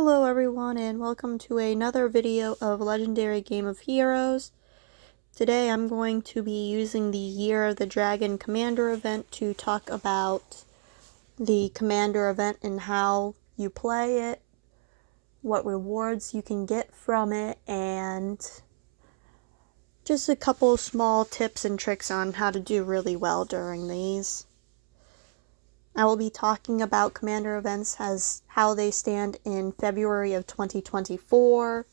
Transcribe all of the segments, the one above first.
Hello everyone and welcome to another video of Legendary Game of Heroes. Today I'm going to be using the Year of the Dragon Commander event to talk about the Commander event and how you play it, what rewards you can get from it, and just a couple small tips and tricks on how to do really well during these. I will be talking about Commander events as how they stand in February of 2024.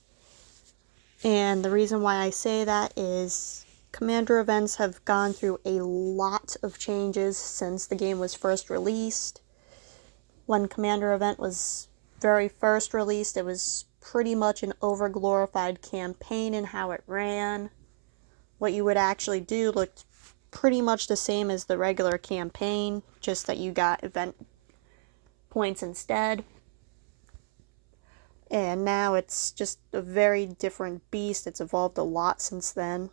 And the reason why I say that is Commander events have gone through a lot of changes since the game was first released. When Commander event was very first released, it was pretty much an over-glorified campaign in how it ran. What you would actually do looked pretty much the same as the regular campaign, just that you got event points instead. And now it's just a very different beast. It's evolved a lot since then.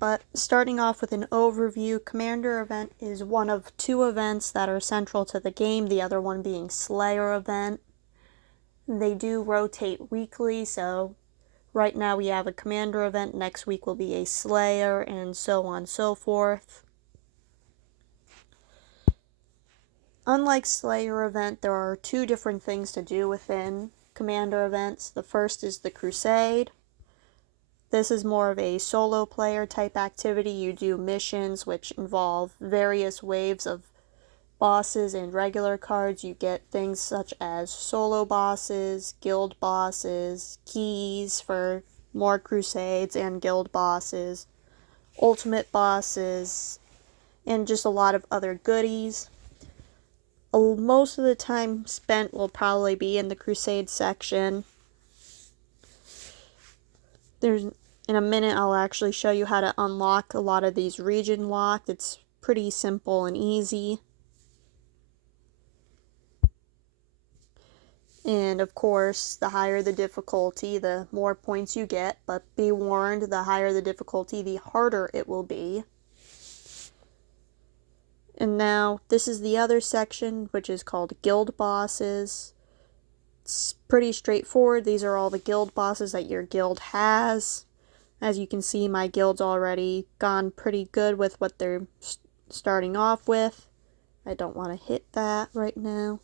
But starting off with an overview, Commander event is one of two events that are central to the game, the other one being Slayer event. They do rotate weekly, so right now we have a Commander event, next week will be a Slayer, and so on and so forth. Unlike Slayer event, there are two different things to do within Commander events. The first is the Crusade. This is more of a solo player type activity. You do missions which involve various waves of bosses and regular cards. You get things such as solo bosses, guild bosses, keys for more crusades and guild bosses, ultimate bosses, and just a lot of other goodies. Most of the time spent will probably be in the Crusade section. In a minute I'll actually show you how to unlock a lot of these region locked. It's pretty simple and easy. And of course, the higher the difficulty, the more points you get, but be warned, the higher the difficulty, the harder it will be. And now, this is the other section, which is called Guild Bosses. It's pretty straightforward. These are all the guild bosses that your guild has. As you can see, my guild's already gone pretty good with what they're starting off with. I don't want to hit that right now.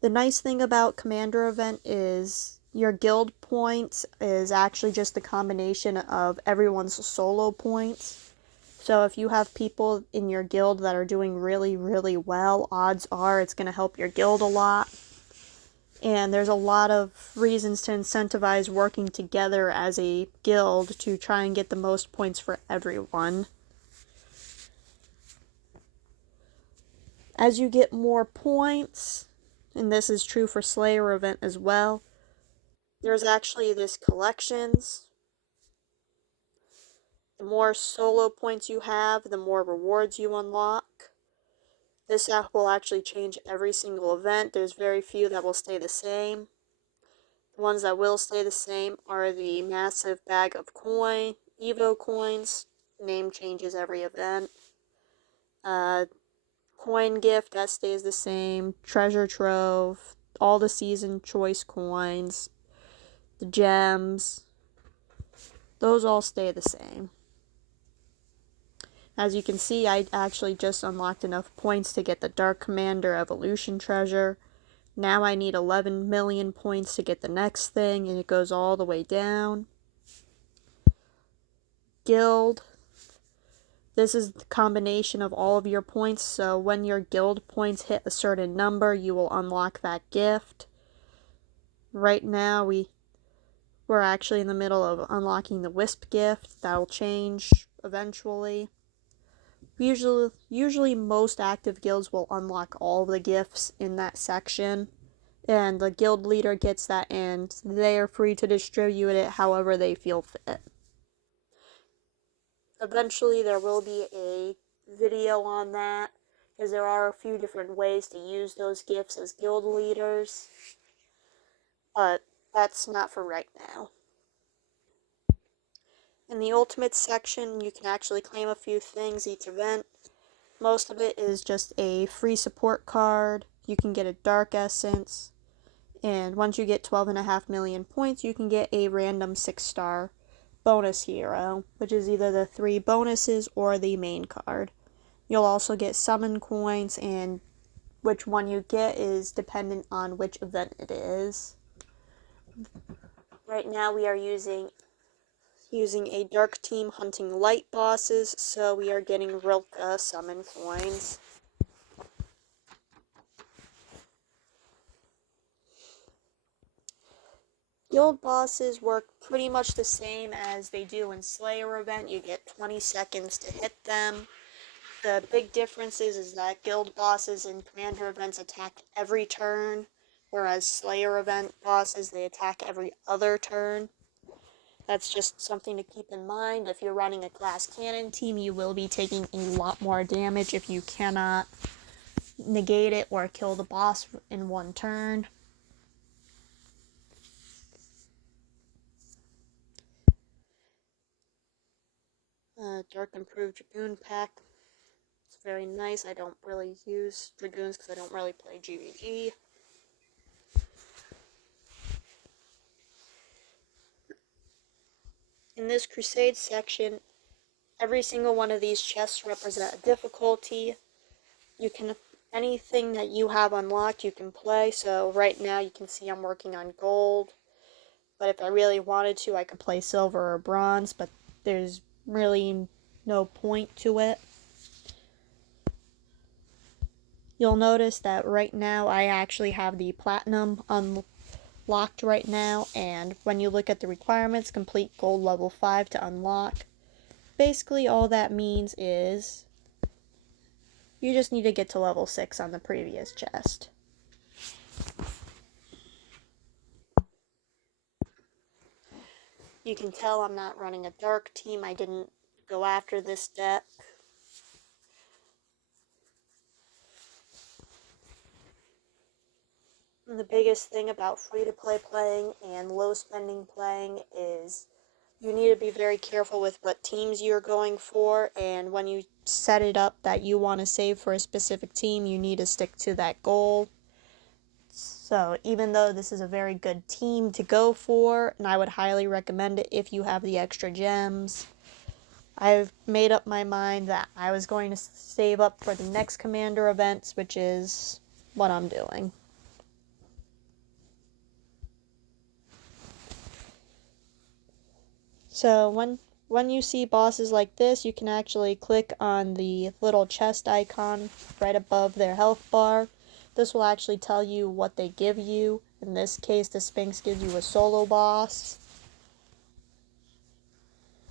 The nice thing about Commander event is your guild points is actually just the combination of everyone's solo points. So if you have people in your guild that are doing really, really well, odds are it's going to help your guild a lot. And there's a lot of reasons to incentivize working together as a guild to try and get the most points for everyone. As you get more points, and this is true for Slayer event as well, there's actually this collections. The more solo points you have, the more rewards you unlock. This app will actually change every single event. There's very few that will stay the same. The ones that will stay the same are the massive bag of Evo coins. Name changes every event. Coin gift, that stays the same. Treasure trove, all the season choice coins, the gems, those all stay the same. As you can see, I actually just unlocked enough points to get the Dark Commander Evolution treasure. Now I need 11 million points to get the next thing, and it goes all the way down. Guild. This is the combination of all of your points, so when your guild points hit a certain number, you will unlock that gift. Right now, we're actually in the middle of unlocking the Wisp gift. That will change eventually. Usually most active guilds will unlock all the gifts in that section, and the guild leader gets that, and they are free to distribute it however they feel fit. Eventually there will be a video on that, because there are a few different ways to use those gifts as guild leaders, but that's not for right now. In the Ultimate section, you can actually claim a few things each event. Most of it is just a free support card. You can get a Dark Essence. And once you get 12.5 million points, you can get a random 6-star bonus hero, which is either the 3 bonuses or the main card. You'll also get summon coins, and which one you get is dependent on which event it is. Right now we are using a dark team hunting light bosses, so we are getting Rilka summon coins. Guild bosses work pretty much the same as they do in Slayer event. You get 20 seconds to hit them. The big difference is that guild bosses in commander events attack every turn, whereas Slayer event bosses, they attack every other turn. That's just something to keep in mind. If you're running a glass cannon team, you will be taking a lot more damage if you cannot negate it or kill the boss in one turn. Dark Improved Dragoon pack. It's very nice. I don't really use Dragoons because I don't really play GVG. In this Crusade section, every single one of these chests represent a difficulty. You can, anything that you have unlocked, you can play. So right now you can see I'm working on gold. But if I really wanted to, I could play silver or bronze, but there's really no point to it. You'll notice that right now I actually have the platinum unlocked right now, and when you look at the requirements, complete gold level 5 to unlock. Basically all that means is you just need to get to level 6 on the previous chest. You can tell I'm not running a dark team. I didn't go after this deck. And the biggest thing about free-to-play playing and low-spending playing is you need to be very careful with what teams you're going for, and when you set it up that you want to save for a specific team, you need to stick to that goal. So even though this is a very good team to go for, and I would highly recommend it if you have the extra gems, I've made up my mind that I was going to save up for the next commander events, which is what I'm doing. So when you see bosses like this, you can actually click on the little chest icon right above their health bar. This will actually tell you what they give you. In this case, the Sphinx gives you a solo boss.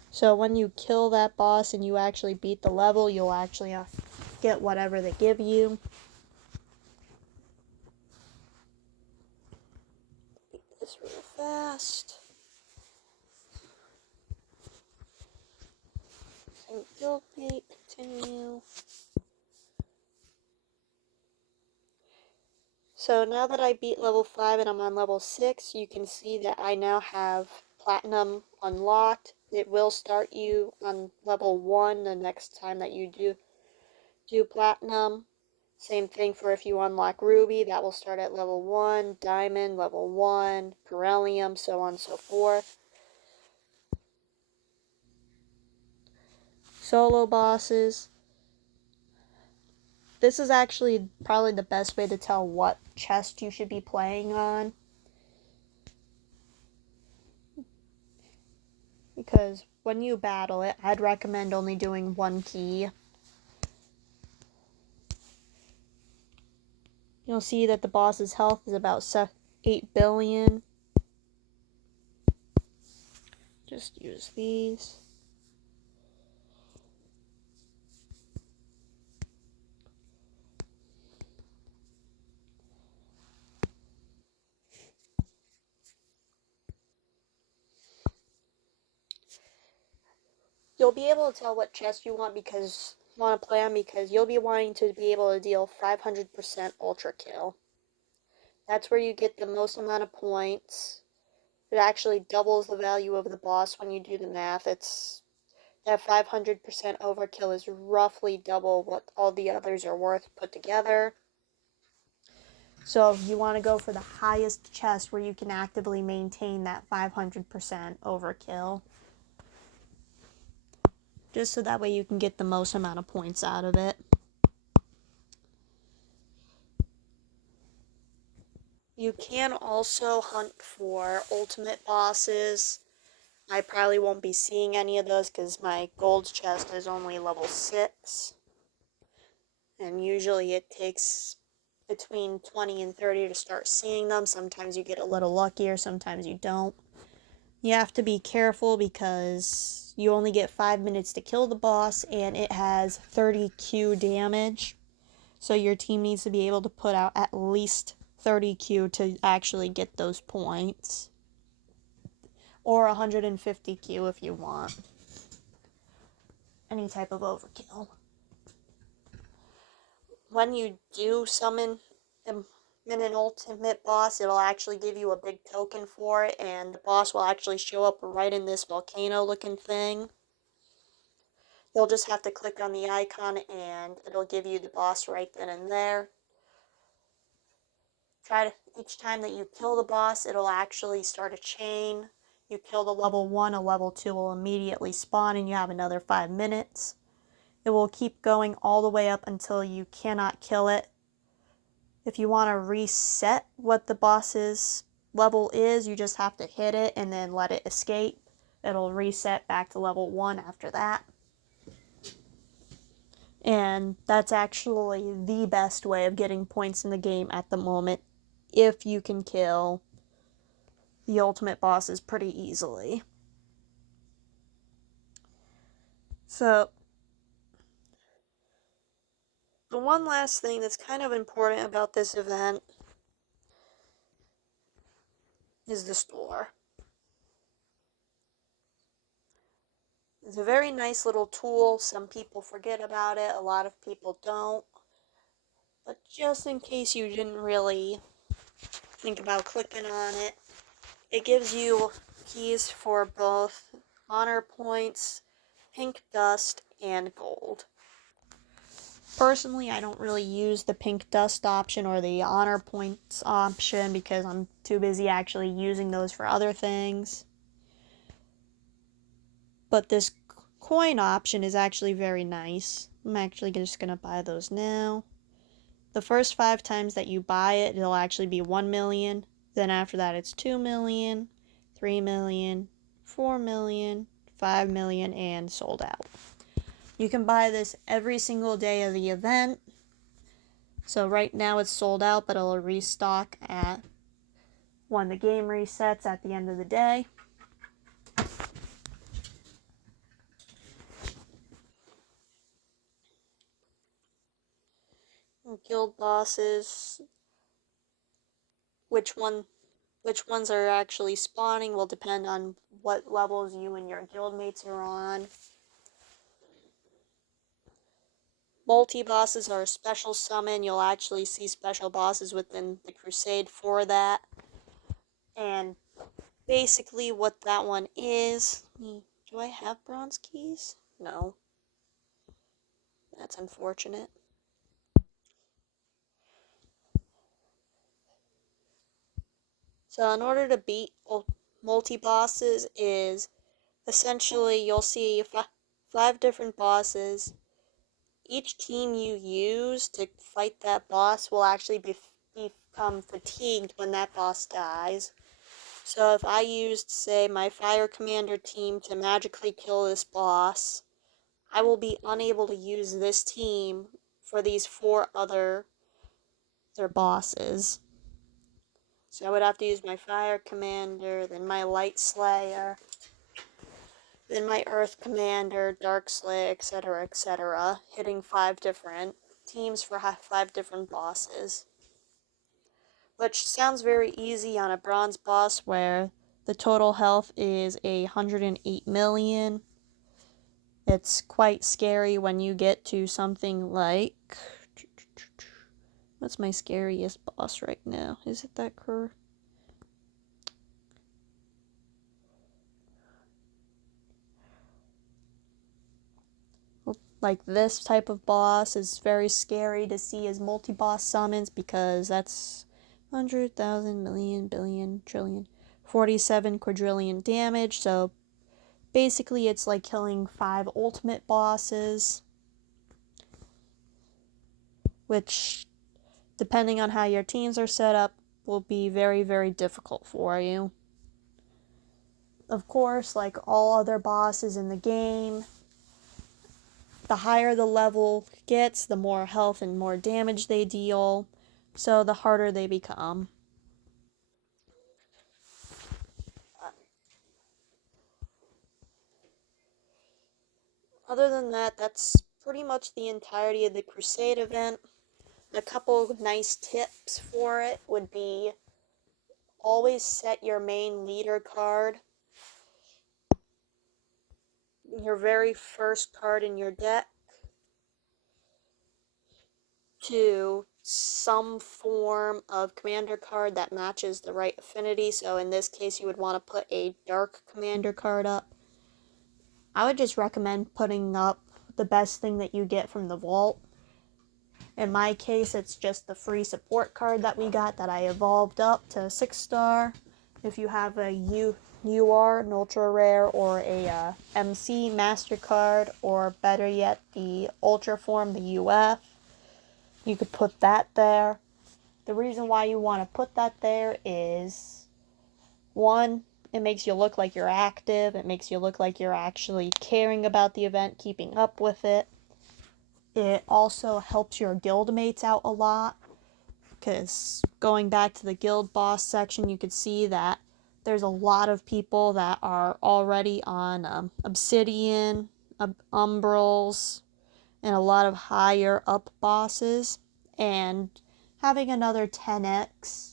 So when you kill that boss and you actually beat the level, you'll actually get whatever they give you. Beat this real fast. Guild mate, continue. So now that I beat level 5 and I'm on level 6, you can see that I now have platinum unlocked. It will start you on level 1 the next time that you do platinum. Same thing for if you unlock ruby, that will start at level 1, diamond, level 1, beryllium, so on and so forth. Solo bosses. This is actually probably the best way to tell what chest you should be playing on, because when you battle it, I'd recommend only doing one key. You'll see that the boss's health is about 8 billion. Just use these. You'll be able to tell what chest you want to play on because you'll be wanting to be able to deal 500% ultra kill. That's where you get the most amount of points. It actually doubles the value of the boss when you do the math. It's that 500% overkill is roughly double what all the others are worth put together. So if you want to go for the highest chest where you can actively maintain that 500% overkill, just so that way you can get the most amount of points out of it. You can also hunt for ultimate bosses. I probably won't be seeing any of those because my gold chest is only level 6. And usually it takes between 20 and 30 to start seeing them. Sometimes you get a little luckier, sometimes you don't. You have to be careful because you only get 5 minutes to kill the boss and it has 30 Q damage. So your team needs to be able to put out at least 30 Q to actually get those points. Or 150 Q if you want. Any type of overkill. When you do summon an ultimate boss, it'll actually give you a big token for it, and the boss will actually show up right in this volcano looking thing. You'll just have to click on the icon and it'll give you the boss right then and there. Each time that you kill the boss, it'll actually start a chain. You kill the level 1, a level 2 will immediately spawn and you have another 5 minutes. It will keep going all the way up until you cannot kill it. If you want to reset what the boss's level is, you just have to hit it and then let it escape. It'll reset back to level 1 after that. And that's actually the best way of getting points in the game at the moment, if you can kill the ultimate bosses pretty easily. So, the one last thing that's kind of important about this event is the store. It's a very nice little tool. Some people forget about it, a lot of people don't. But just in case you didn't really think about clicking on it, it gives you keys for both honor points, pink dust, and gold. Personally, I don't really use the pink dust option or the honor points option because I'm too busy actually using those for other things. But this coin option is actually very nice. I'm actually just going to buy those now. The first 5 times that you buy it, it'll actually be 1 million. Then after that, it's 2 million, 3 million, 4 million, 5 million, and sold out. You can buy this every single day of the event. So right now it's sold out, but it'll restock at when the game resets at the end of the day. Guild bosses, which ones are actually spawning will depend on what levels you and your guildmates are on. Multi-bosses are a special summon. You'll actually see special bosses within the Crusade for that. And basically what that one is... Do I have bronze keys? No. That's unfortunate. So in order to beat multi-bosses is essentially you'll see 5 different bosses. Each team you use to fight that boss will actually become fatigued when that boss dies. So if I used, say, my Fire Commander team to magically kill this boss, I will be unable to use this team for these 4 other bosses. So I would have to use my Fire Commander, then my Light Slayer, then my Earth Commander, Dark Slayer, etc., etc., hitting 5 different teams for 5 different bosses. Which sounds very easy on a bronze boss where the total health is 108 million. It's quite scary when you get to something like... What's my scariest boss right now? Is it that like this type of boss is very scary to see as multi-boss summons because that's 100,000 million billion trillion 47 quadrillion damage. So basically it's like killing 5 ultimate bosses, which depending on how your teams are set up will be very, very difficult for you. Of course, like all other bosses in the game, the higher the level gets, the more health and more damage they deal, so the harder they become. Other than that, that's pretty much the entirety of the Crusade event. A couple nice tips for it would be always set your main leader card, your very first card in your deck, to some form of commander card that matches the right affinity. So in this case, you would want to put a dark commander card up. I would just recommend putting up the best thing that you get from the vault. In my case, it's just the free support card that we got that I evolved up to 6-star. If you have a UR, an ultra rare, or a MC master card, or better yet, the ultra form, the UF, you could put that there. The reason why you want to put that there is, one, it makes you look like you're active. It makes you look like you're actually caring about the event, keeping up with it. It also helps your guild mates out a lot, because going back to the guild boss section, you could see that there's a lot of people that are already on Obsidian, Umbrals, and a lot of higher up bosses, and having another 10x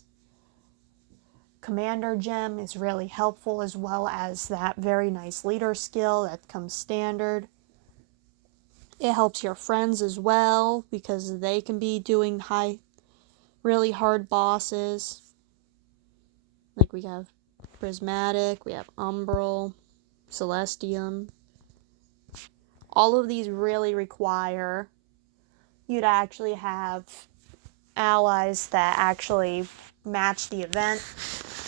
commander gem is really helpful, as well as that very nice leader skill that comes standard. It helps your friends as well because they can be doing really hard bosses. Like we have Prismatic, we have Umbral, Celestium. All of these really require you to actually have allies that actually match the event.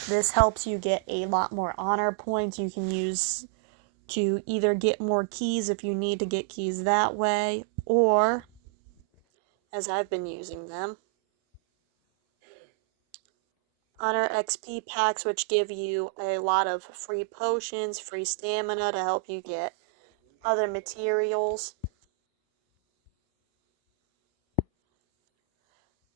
This helps you get a lot more honor points you can use to either get more keys if you need to get keys that way, or, as I've been using them, honor XP packs, which give you a lot of free potions, free stamina to help you get other materials.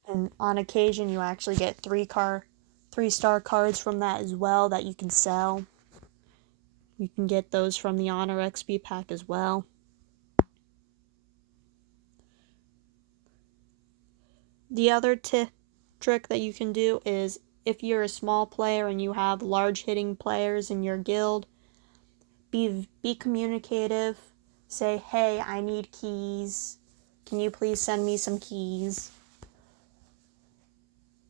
And on occasion, you actually get 3-star cards from that as well that you can sell. You can get those from the Honor XP pack as well. The other trick that you can do is, if you're a small player and you have large hitting players in your guild, be communicative. Say, hey, I need keys. Can you please send me some keys?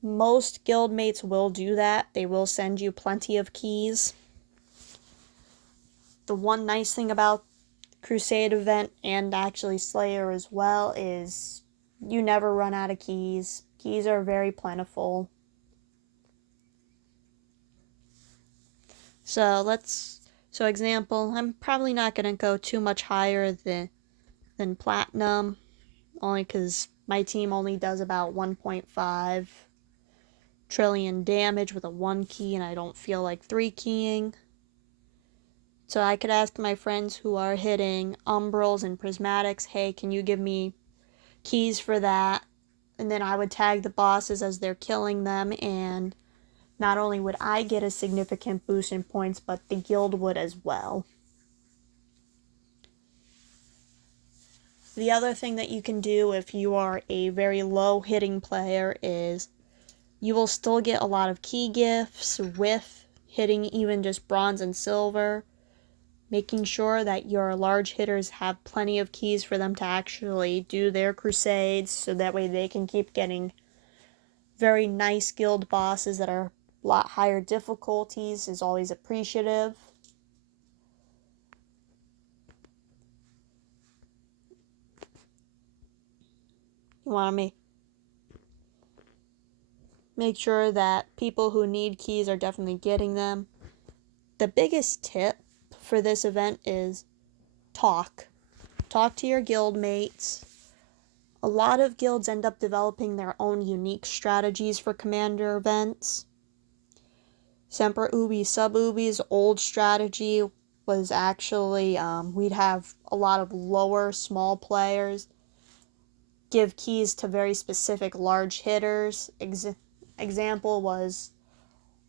Most guildmates will do that. They will send you plenty of keys. The one nice thing about Crusade event, and actually Slayer as well, is you never run out of keys. Keys are very plentiful. So example, I'm probably not going to go too much higher than Platinum, only because my team only does about 1.5 trillion damage with a 1 key, and I don't feel like 3 keying. So I could ask my friends who are hitting Umbrals and Prismatics, hey, can you give me keys for that? And then I would tag the bosses as they're killing them, and not only would I get a significant boost in points, but the guild would as well. The other thing that you can do if you are a very low hitting player is you will still get a lot of key gifts with hitting even just bronze and silver, making sure that your large hitters have plenty of keys for them to actually do their crusades, so that way they can keep getting very nice guild bosses that are a lot higher difficulties is always appreciative. You want to make sure that people who need keys are definitely getting them. The biggest tip for this event is talk. Talk to your guild mates. A lot of guilds end up developing their own unique strategies for commander events. Semper Ubi Sub Ubi's old strategy was actually we'd have a lot of lower, small players give keys to very specific large hitters. Example was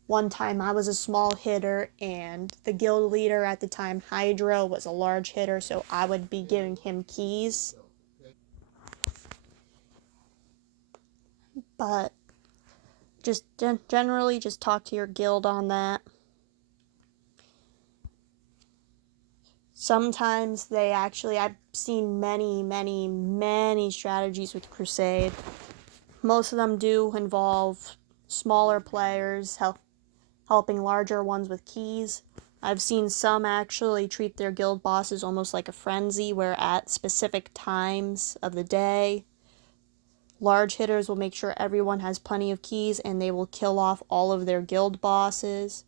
one time I was a small hitter and the guild leader at the time, Hydro, was a large hitter, so I would be giving him keys. But just generally just talk to your guild on that. Sometimes I've seen many strategies with Crusade. Most of them do involve smaller players helping larger ones with keys. I've seen some actually treat their guild bosses almost like a frenzy, where at specific times of the day, large hitters will make sure everyone has plenty of keys and they will kill off all of their guild bosses.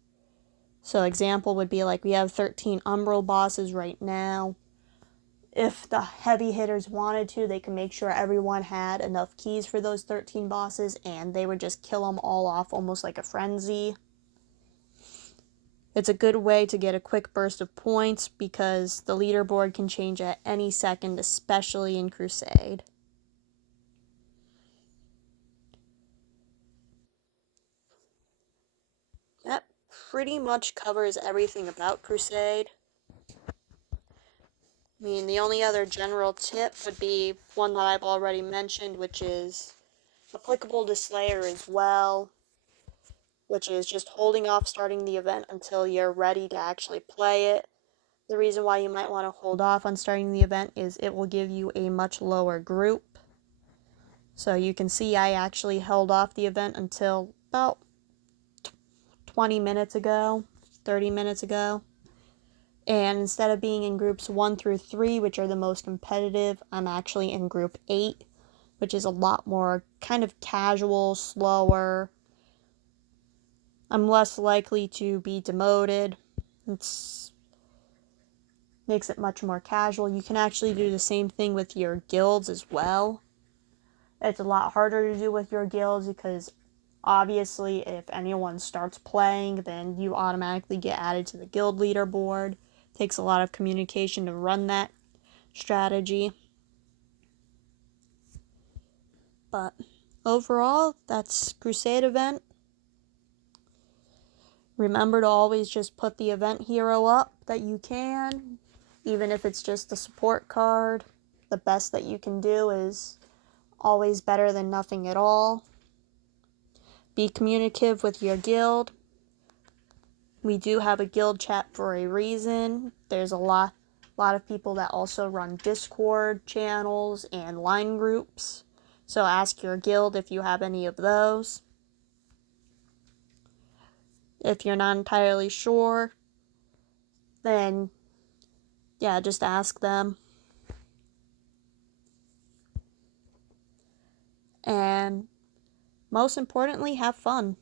So example would be like we have 13 Umbral bosses right now. If the heavy hitters wanted to, they could make sure everyone had enough keys for those 13 bosses and they would just kill them all off almost like a frenzy. It's a good way to get a quick burst of points because the leaderboard can change at any second, especially in Crusade. That pretty much covers everything about Crusade. I mean, the only other general tip would be one that I've already mentioned, which is applicable to Slayer as well, which is just holding off starting the event until you're ready to actually play it. The reason why you might want to hold off on starting the event is it will give you a much lower group. So you can see I actually held off the event until about 20 minutes ago, 30 minutes ago. And instead of being in groups 1 through 3, which are the most competitive, I'm actually in group 8, which is a lot more kind of casual, slower. I'm less likely to be demoted. It makes it much more casual. You can actually do the same thing with your guilds as well. It's a lot harder to do with your guilds because obviously if anyone starts playing, then you automatically get added to the guild leaderboard. It takes a lot of communication to run that strategy. But overall, that's Crusade event. Remember to always just put the event hero up that you can, even if it's just a support card. The best that you can do is always better than nothing at all. Be communicative with your guild. We do have a guild chat for a reason. There's a lot of people that also run Discord channels and line groups. So ask your guild if you have any of those. If you're not entirely sure, then yeah, just ask them. And most importantly, have fun.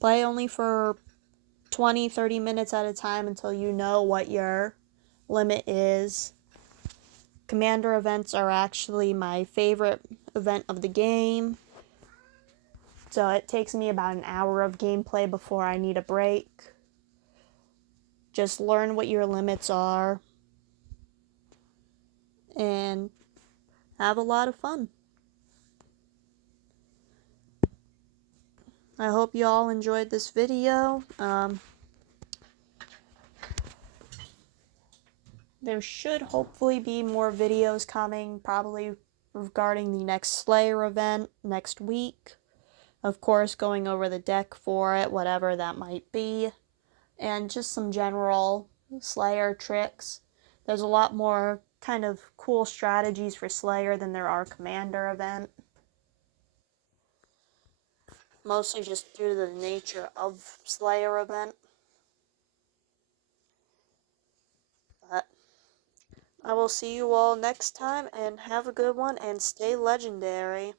Play only for 20-30 minutes at a time until you know what your limit is. Commander events are actually my favorite event of the game. So it takes me about an hour of gameplay before I need a break. Just learn what your limits are and have a lot of fun. I hope you all enjoyed this video. There should hopefully be more videos coming, probably regarding the next Slayer event next week. Of course, going over the deck for it, whatever that might be. And just some general Slayer tricks. There's a lot more kind of cool strategies for Slayer than there are Commander event. Mostly just due to the nature of Slayer event. But I will see you all next time, and have a good one, and stay legendary.